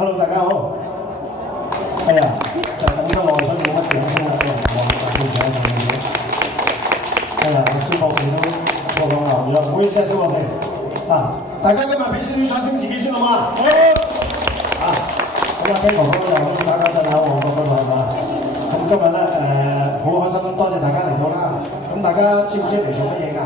Hello， 大家好。係啊，就等得耐，所以冇乜掌聲啦。哇，記者咁樣。係啊，蕭博士都錯講牛耳啦，唔好意思啊，蕭博士。啊，大家今日俾少少掌聲自己先好嘛？好。啊，咁啊，聽哥哥又打陣啊，旺角嗰度係嘛？咁今日咧好開心，多謝大家嚟到啦。咁大家知唔知嚟做乜嘢㗎？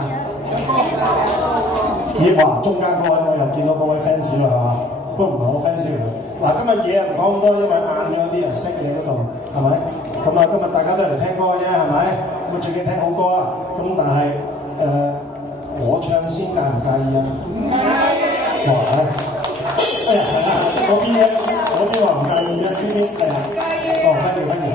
咦，哇！中間嗰位我又見到嗰位 fans 啦，係嘛？不過唔係我 fans 嚟。嗱，今日嘢唔講咁多，因為晏咗啲人識嘢嗰度，係咪？咁啊，今日大家都嚟聽歌嘅啫，係咪？咁啊，最緊聽好歌啦。咁但係我唱先介唔介意啊？唔介意。哇！哎呀，係啊，嗰邊話唔介意啊，呢邊係啊。哦，歡迎。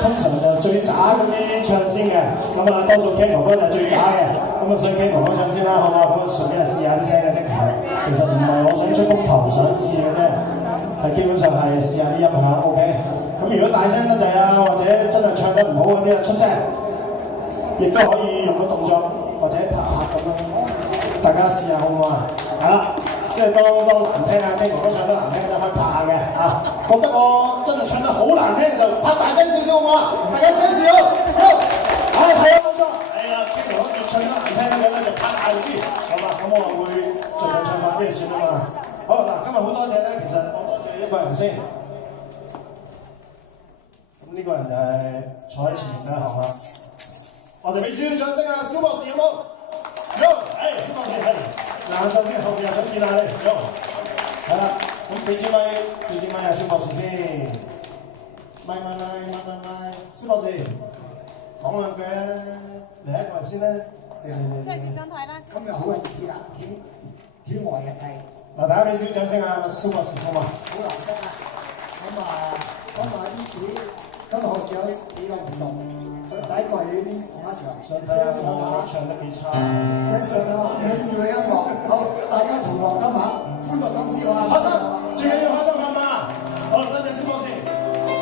通常就最渣嗰啲唱先嘅，咁啊多數 Ken 哥哥就係最渣嘅，咁啊所以 Ken 哥哥唱先啦，好嘛？咁順便試下啲聲嘅啫，其實唔係我想出風頭想試嘅啫，係基本上係試下啲音響 ，OK。咁如果大聲得滯啊，或者真係唱得唔好嗰啲啊，出聲，亦都可以用個動作或者拍咁樣，大家試下好唔好啊？係啦。即係當難聽啊，聽哥哥唱得難聽咧，可以拍下嘅啊。覺得我真係唱得好難聽就拍大聲少少好唔好啊？大家試一試好。係啊，冇錯。係啦，聽哥哥越唱得難聽嘅咧就拍大啲，好嘛？咁我會盡量唱快啲就算啦嘛。好嗱，今日好多謝咧，其實我多謝一個人先。咁呢個人就係坐喺前面嘅，係嘛？我哋俾少少掌聲啊，蕭博士有冇？有，蕭博士係。嗱，首先後邊又想見下你，有，係啦，咁俾支咪啊，蕭博士先，咪，蕭博士講兩句啊，嚟一個人先啦，嚟。即係時想睇啦。今日好日子啦，天外日帝。嗱，大家俾少少掌聲啊，蕭博士好嘛？好難得啊！咁啊呢次今日學長幾個活動，第一個係呢啲捧一場，想睇下我唱得幾差。欣賞啊，美妙嘅音樂，好，大家同樂今晚歡樂今宵啊！開心，最緊要開心係嘛？好，多謝蕭博士。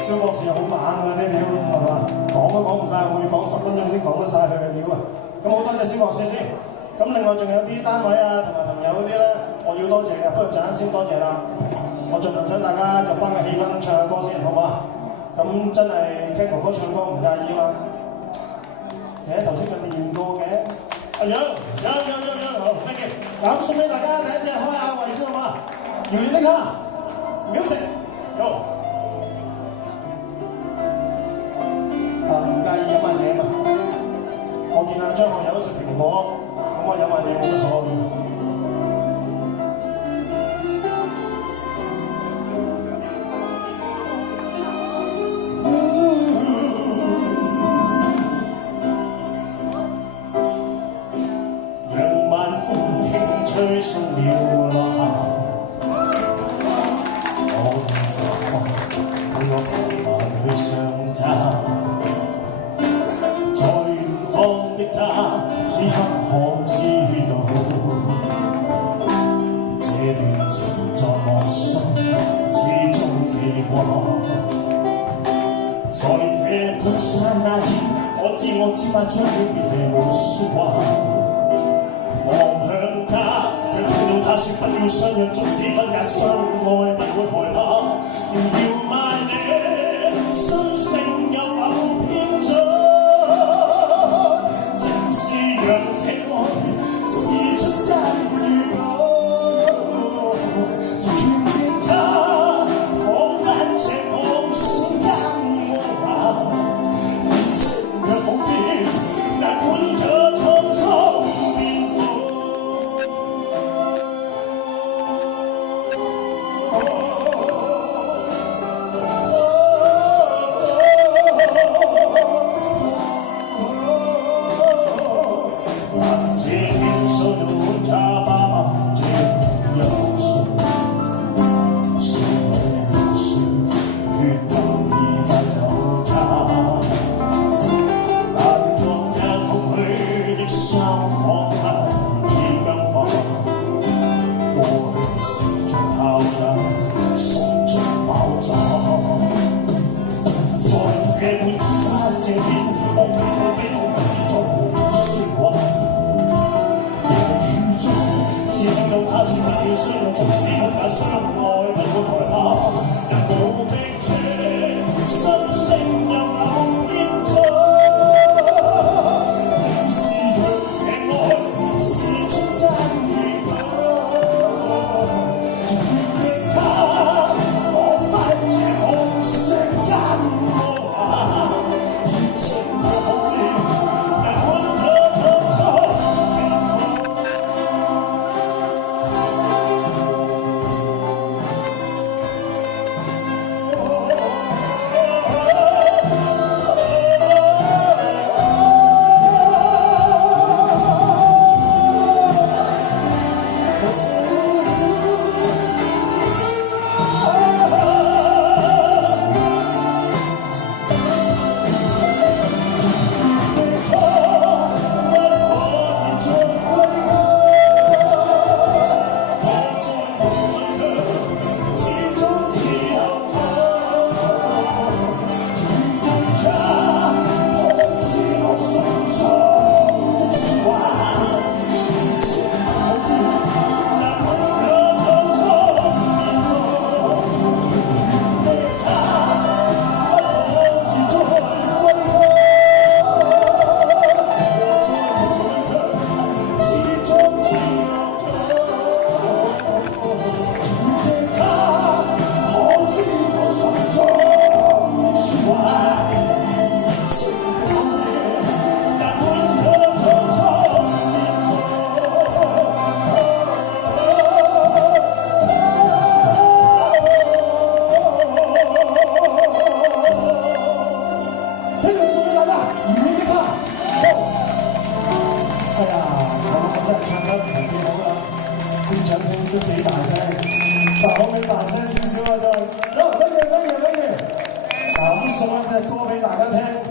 蕭博士好猛㗎啲料係嘛？講都講唔晒，我要講10分鐘先講得晒佢嘅料啊！咁好多謝蕭博士先。咁另外仲有啲單位啊同埋朋友嗰啲咧，我要多謝嘅，不過陣間先多謝啦。我盡量想大家入翻個氣氛唱下歌先，好唔好啊？咁真係聽哥哥唱歌唔介意啊嘛。頭先咪練過嘅。有，好 ，thank you。嗱，送俾大家第一隻開下胃先好嘛？遙遠的他，music，有。唔介意飲埋嘢嘛？我見阿張學友食蘋果，咁我飲埋嘢冇乜所謂。吹送了落霞，我習慣每個傍晚去相揸，在遠方的他，此刻可知道，這段情在我心始終記掛。在這半剎那間，我知發出了別離無説話。望向他，卻聽到他說不要相讓，縱使分隔相愛不會害怕。要賣你心聲有否偏左？正是讓這愛試出真預告，而願見他彷彿這放瞬間和華，年情若冇變，哪管他蒼蒼。我縱使不怕相愛，不會害怕，人無的車，心聲又偶然在，正是若這愛是春真意多，熱的他彷彿這紅色間我熱情若無言，難管它躺在邊方。掌聲都幾大聲，但可唔可以大聲少少啊？再，好，跟住，嗱咁送一隻歌俾大家聽。